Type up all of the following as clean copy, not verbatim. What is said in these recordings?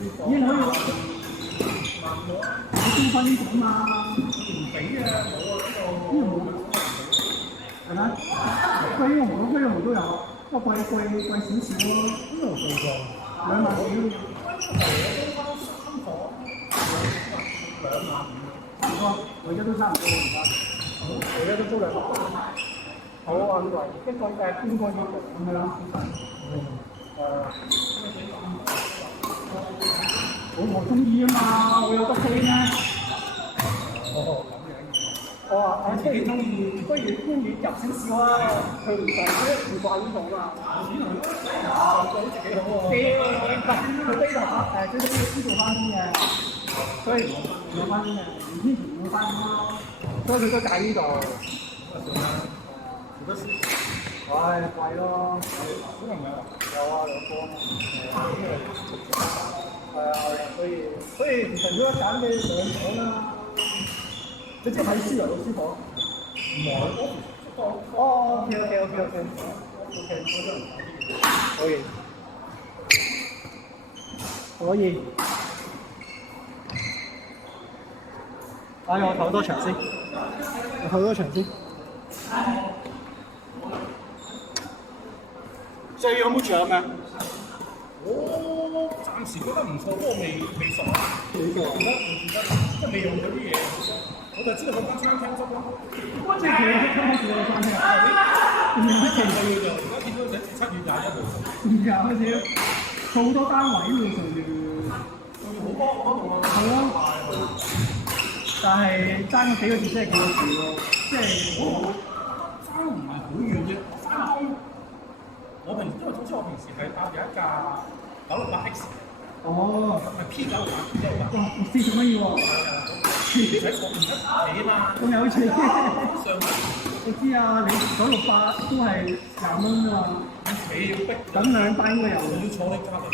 已經可以攞你中分咁啊！唔俾啊！冇係咪？龜羽毛龜羽毛都有，不過貴少少咯。邊度做過2萬幾。差唔多，我而家都差唔多而家。而家都租2萬。好啊，呢個邊個要咁樣。我中意啊嘛，我有得飛咩？哦，咁樣。我話我自己中意，不如入少少啊，佢唔慣，佢唔慣呢種啊。好似幾好喎。佢飛到最緊要知道翻啲嘅，所以有翻啲嘅，唔天全冇翻咯，所以佢都揀呢度。做得少。唉，貴咯。小朋友有啊，2個係啊，所以其實如果揀嘅2房啦，你即係睇書啊，老師房。唔係，哦，OK，可以。我唞多場先，最有冇獎啊？我暫時覺得唔錯，不過未熟啊。幾個？而家即係未用到啲嘢，我就知道嗰間餐廳執咯。即係佢開始有餐廳啊？唔係，其實要就而家見到寫7月21號。唔搞笑，好多單位喎上面。仲要好多嗰度啊。係咯。但係爭咗幾個字，真係幾個字喎，即係我爭唔係好遠啫，我平時因為總之我平時係搭有一架968X，哦，係 P968，哇，40蚊要喎，唔使坐唔得企啊嘛，咁有趣。上我知啊，你968都係20蚊啫嘛，你要逼等2班應該有，仲要坐你隔離，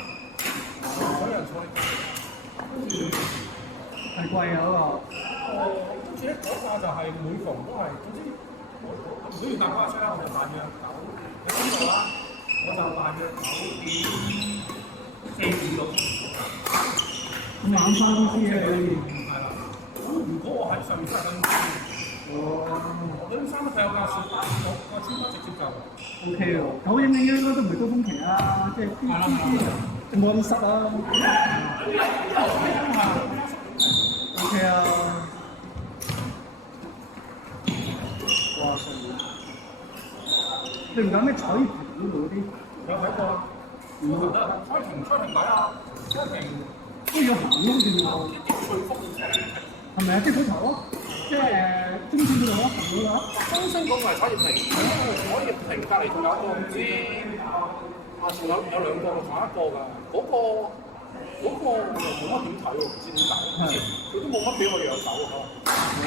所有人坐你隔離，係貴啊嗰個。跟住咧嗰架就係每逢都係，總之如果要搭嗰架車咧，我就大約9喺邊度啦，我就大約9.426。咁晚翻公司啊你？係啦，如果我喺上面真係等公司，我嗰啲衫都睇有價少，我穿翻直接就 O K 喎，9應該都唔係高峰期啊，即係啲冇咁濕啊。O K 啊。哇！你唔揀咩彩屏嗰度嗰啲？有睇過啊？我覺得開屏位啊，開屏都要行咯，定係最福係咪啊？即係嗰頭咯，即係中線嗰度咯，行嗰度。中升嗰個係彩業屏，彩業屏隔離仲有個唔知仲有2個同一個㗎，嗰個又冇乜點睇喎，唔知點解，佢都冇乜俾我哋有走喎。哦，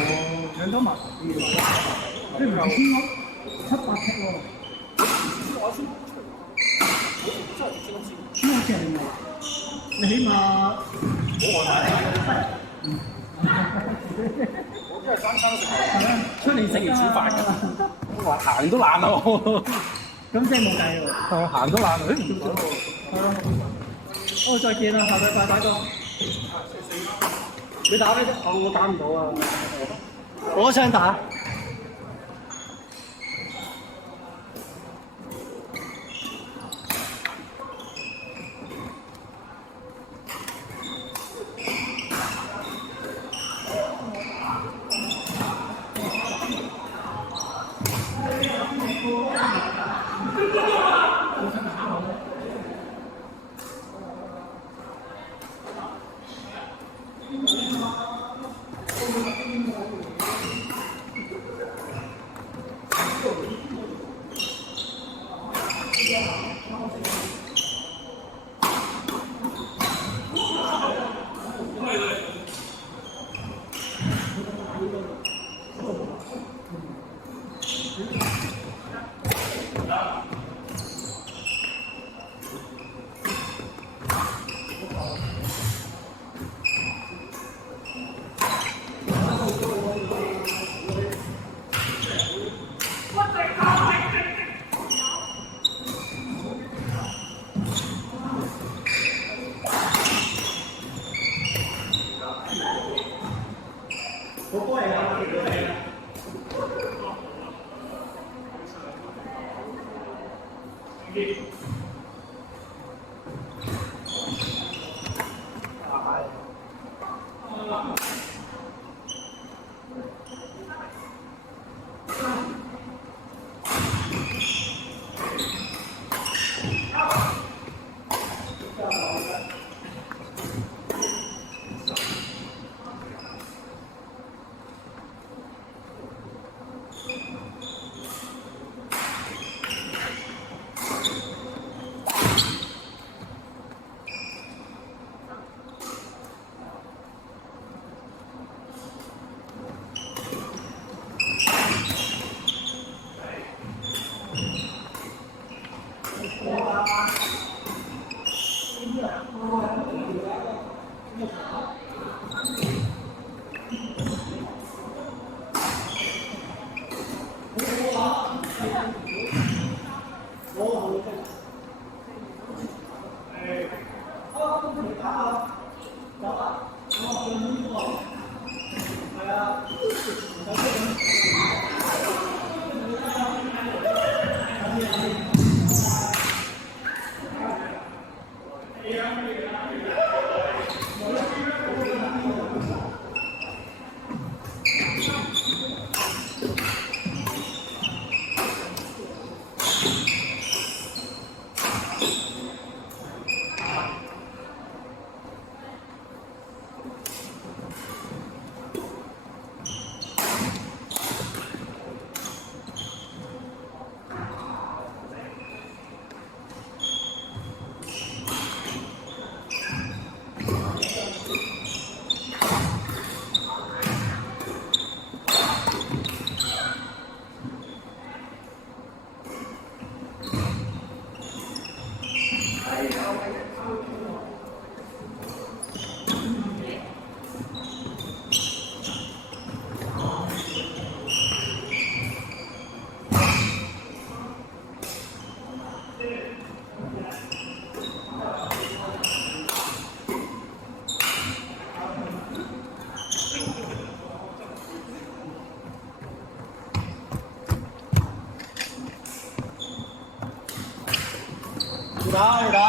養咗麻煩啲喎，即係2000咯，7、8尺喎。我先真係唔知咁先。千幾尺嚟㗎？你起碼冇外賣。我真係餐餐都食飯，出嚟食完煮飯㗎。我話行都爛咯。咁即係冇計喎。係行都爛啦，唔到喎。係咯。哦，再見啦，下禮拜打過。你打咩啫？我打唔到啊。我都想打。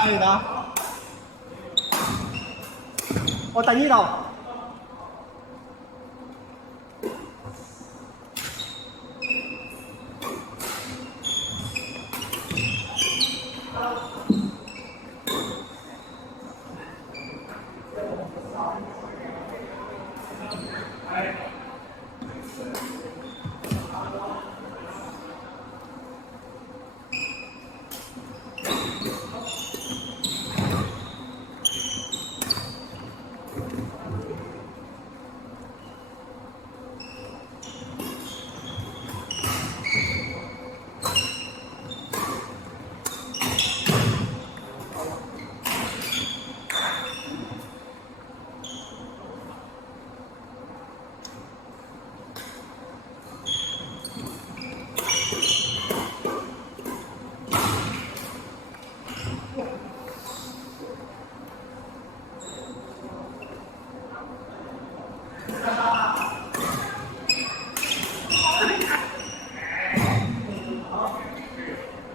嚟打，我等呢度。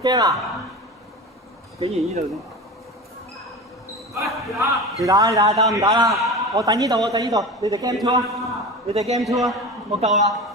驚啊！竟然呢度先。你打得唔打啦？我等呢度，你哋 game two 啊！你哋 game two 啊！我夠啦。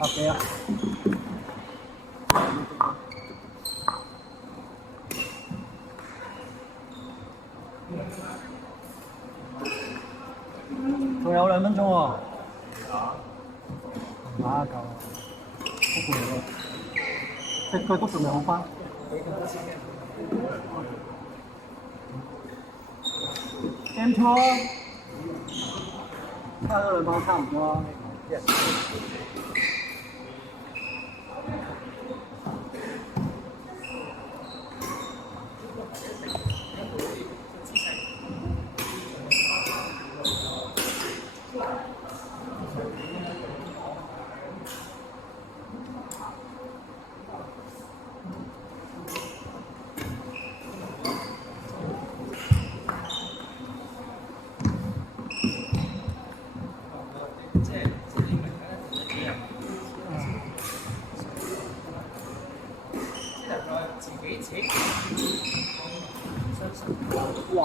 OK 啊。仲有2分鐘喎。打夠。好攰喎。隻腳都仲未好翻。Game two 啊！差咗2包差唔多啦。即係你明白咧，自己有即係能夠自己相信。哇！